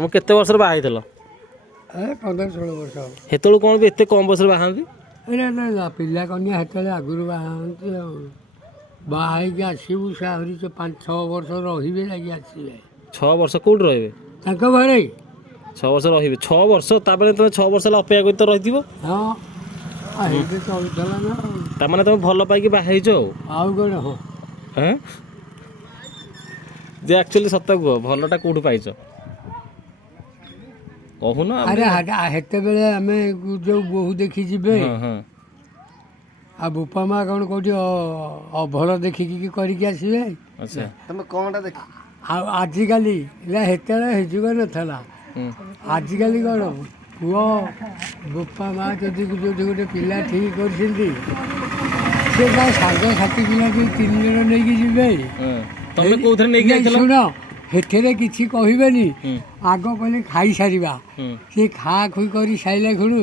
तुम केते वर्ष बाहा होइथिल 15-16 वर्ष हेतु कौन भी एते कम वर्ष बाहांती ना पिला कन्या हेतले आगुरु बाहांती बाहाई आसबू से आहरी 5-6 वर्ष रही लगे आसवे 6 वर्ष कौट रही घरे 6 वर्ष रही 6 वर्ष तापर तुम 6 वर्ष अपेक्षा कर तो रही हाँ चलुला ना ताने तुम भल पाई बाहर आउ कौन हाँ जे एक्चुअली सत कह भलटा कौटू पाइच कहून अरे हेते बेले आमे जो बोहू देखी जीवे आ बोपा माँ कौन कौटी अभल देखिकी करके आसवे अच्छा तुम कौनटा देख आजिकाली हेते हिजुग नाला आजिकाली कौन पुओ बोपा माँ जदि जो गोटे पिला ठीक कर सांग साथी पिला 3 जन नहीं जीवे तुम कौन नहीं शुण हेठे किसी कहबेनि आग कहले खाई सारिबा से खा खुई कर साइला खुणु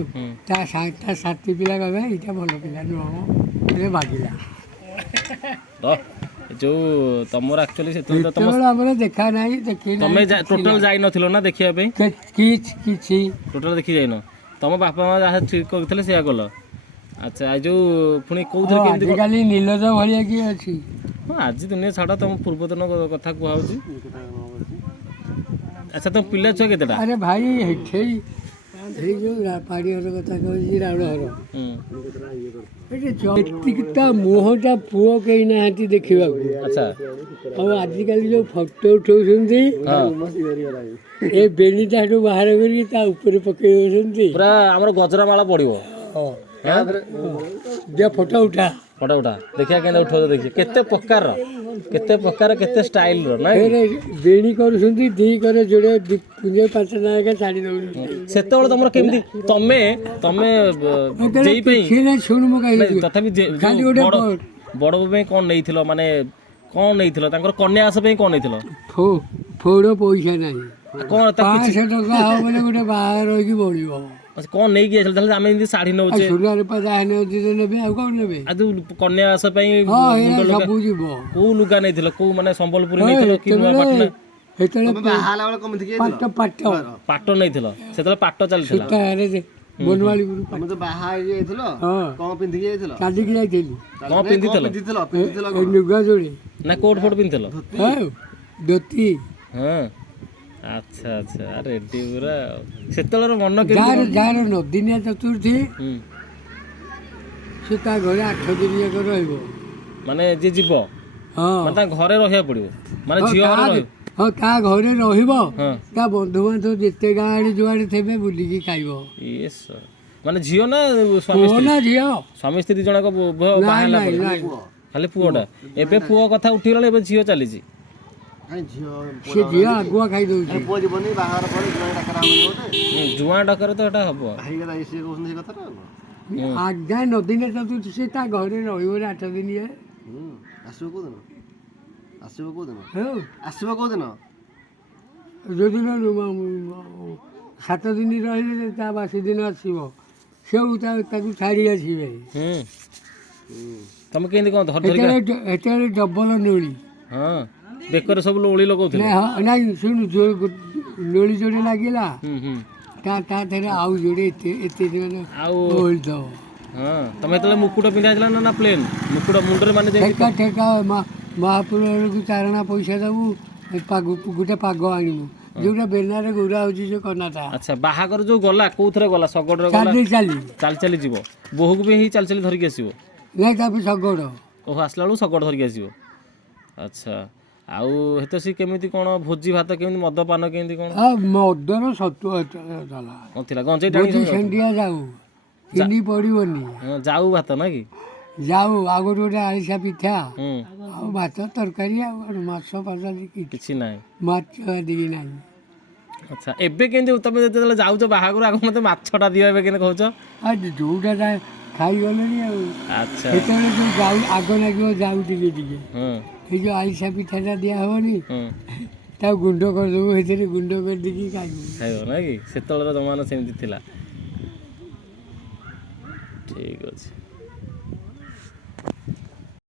ता साथी पिला कहबे इटा भल पिला नुह बागिला जो तुमर एक्चुअली से तुम हमर देखा नहीं देखि तुम टोटल जाई नथिलो ना देखिया पे किछि टोटल देखि जाइनो तुम बापा माँ जहाँ ठीक करथिले से गल अच्छा जो पुणी कौन आजिकाली नीलज भलिया कि अछि आज दुनिया छाड़ा तुम पूर्वतन कथा कहूँ अच्छा तुम पिला छुआ केतेटा अरे भाई हेठे जो पाड़ी घर कथा कहूँ रावण घर मुहटा पुओ कहीं ना देखा अच्छा और आजिकल जो फोटो उठाऊँ ए बेणीटा बाहर कर पकड़ पूरा आम गजरामाला पड़ो फोटो उठा फोटो उठा देखिए के उठाऊ देखिए केते प्रकार केते स्टाइल रो ना बेणी कर दी करे जोड़े 5 ना छाड़ी दौ सेतेबेले तुमर केमती तमे तमे जेई पे सीने सुन म कहि तथापि खाली गोटे बड़ पे कोन नैथिलो माने कोन नैथिलो तांकर कन्या आस पे कोन नैथिलो फोड़ो पैसा नहीं कोन त 500 टका हो बोले गोटे बाहर रही बोलिबो कौन नहीं गया चलता आम एमती शाढ़ी नौचे सुनार पदा नेबे आ कौन नेबे आ तू कन्या आस पई सब जीवो को लुगा नहीं थिलो को माने संबलपुरी नहीं थिलो कि पाटना हेतले बाहाला वाला कम थी पाट पाट पाटो नहीं थिलो सेतले पाटो चली थिला अरे बनवाली गुरु तुम तो बाहा जाइथिलो कौन पिंधि जाइथिलो चाली की जाइथिली कौन पिंधिथिलो लुगा जोड़ी ना कोट फोट पिंधिथिलो हां धोती हां अच्छा अच्छा अरे पूरा सेतलर मन के जार नदिनिया चतुर्थी से ता घरे 8 दिन एक रहइबो माने जे जीवो हां माने घरे रहिया पड़िबो माने झियो घरे रहिबो हां ता घरे रहिबो ता बंधु बांधव जेते गाड़ी जुआड़ी थेबे बुली की खाइबो यस माने झियो ना स्वामी स्त्री ना झियो स्वामी स्त्री जणा को बाहला खाली पुओटा एबे पुओ कथा उठिगले एबे झियो चलीजी से झियो आगुआ खाई दउची पुओ जीवनी बाहर पर जुआ डकरा होते जुआ डकर तो एटा हबो भाई का ऐसे कोन से कथा ना आज जाए नदिने चतुर्थी से ता घरे रहिबो 8 दिन ये आसबो को दिन आसबो को दिन हो आसबो को दिन যদি 7 दिन रहिले ता बासी दिन आसीबो सेउ ताकू छाड़ी आसीबे तुम केंदी कोन धर धर एते डबल नोली हां बेकर सब लोली लगौथिले ना नहीं सुन जो लोली जोड़े लागिला ता तेरे आउ जोड़े एते दिन आउ बोल दो हां तमे तले मुकुट पिंधा दिला ना प्लेन मुकुट मुंडर माने जे ठेका महापुर को चारणा पैसा दबु गोटे पाग आनिमु जोटा बेनारे गुरा होची जो कनाटा अच्छा बाहागर जो गला कोथरे गला सगड रे गला चाल चली जीवो बोहुक भी ही चाल चली धरि के आसीबो नै तापि सगड ओहो आसला लु सगड धरि के आसीबो अच्छा आउ हेतो सी केमिति कोन भोजी भात केमिति मद पान केमिति कोन मदर सत्व चला ओथिला गंजे डाणी सेंडिया जाऊ चिनी पड़िबोनी जाऊ भात ना कि जाऊ आगो गोटे आलिसा पिठा आ भात तरकारी आ माछ पाजा किछि नाही माछ दिगी नाही अच्छा एबे केंदे तमे जेतले जाउछ बाहागर आगो मते माछटा दियो एबे केने कहउछ आ जोटा जाय खाई गलेनी आ अच्छा हेतले जो जाऊ आगो लागियो जाऊ दिगे ये जो आलिसा पिठाटा दिया हेबनी ता गुंड कर देबो हेतरे गुंड कर दिगी खाइबो ना कि सेतलर जमाना सेमति थिला ठीक अछि।